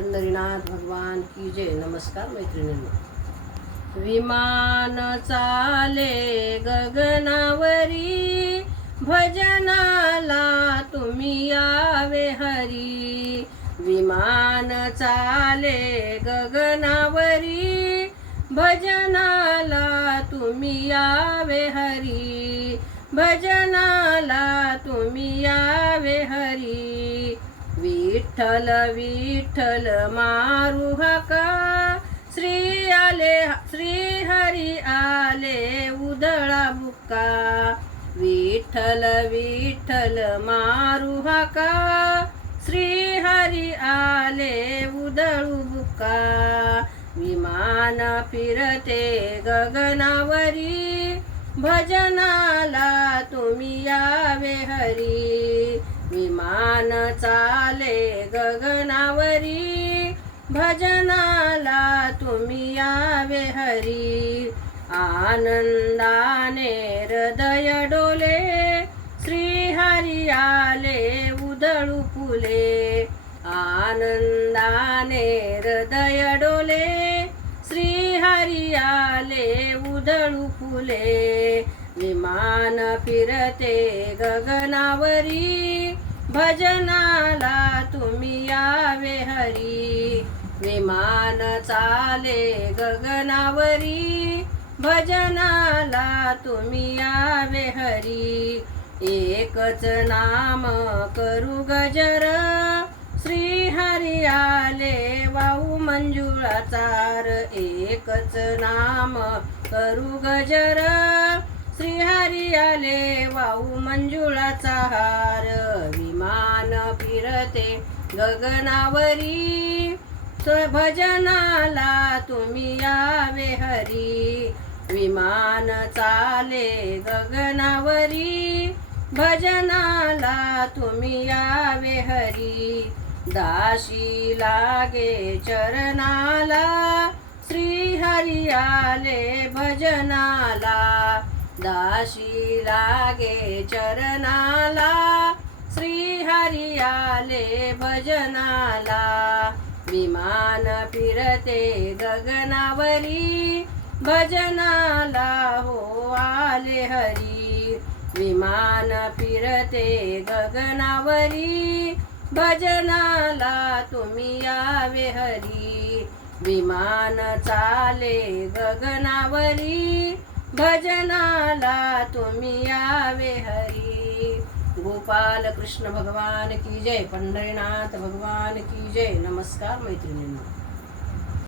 पंढरीनाथ भगवान की जय. नमस्कार मैत्रिणींनो. विमान चाले गगनावरी, भजनाला तुम्ही यावे हरी. विमान चाले गगनावरी, भजनाला तुम्ही यावे हरी. भजनाला तुम्ही यावे हरी. विठ्ठल विठ्ठल मारू हाका, श्री हरी आले उधळा बुक्का. विठ्ठल विठ्ठल मारू हाका, श्री हरी आले उधळू बुक्का. विमान फिरते गगनावरी, भजनाला तुम्ही यावे हरी. विमान चाले गगनावरी, भजनाला तुम्ही यावे हरी. आनंदाने हृदय डोले, श्री हरी आले उधळू फुले. आनंदाने हृदय डोले, श्री हरी आले उधळू फुले. विमान फिरते गगनावरी, भजनाला तुम्ही यावे हरी. विमान चाले गगनावरी, भजनाला तुम्ही यावे हरी. एकच नाम करू गजर, श्री हरी आले वाहू मंजुळाचार. एकच नाम करू गजर, श्री हरी आले वाहू मंजुळाचा हार. विमान फिरते गगनावरी, भजनाला तुम्ही यावे हरी. विमान चाले गगनावरी, भजनाला तुम्ही यावे हरी. दाशी लागे चरणाला, श्री हरी आले भजनाला. दाशी लागे चरणाला, श्री हरी आले भजनाला. विमान फिरते गगनावरी, भजनाला हो आले हरी. विमान फिरते गगनावरी, भजनाला तुम्ही यावे हरी. विमान चाले गगनावरी, भजनाला तुम्ही यावे हरी. गोपाल कृष्ण भगवान की जय. पंढरीनाथ भगवान की जय. नमस्कार मैत्रिणींनो.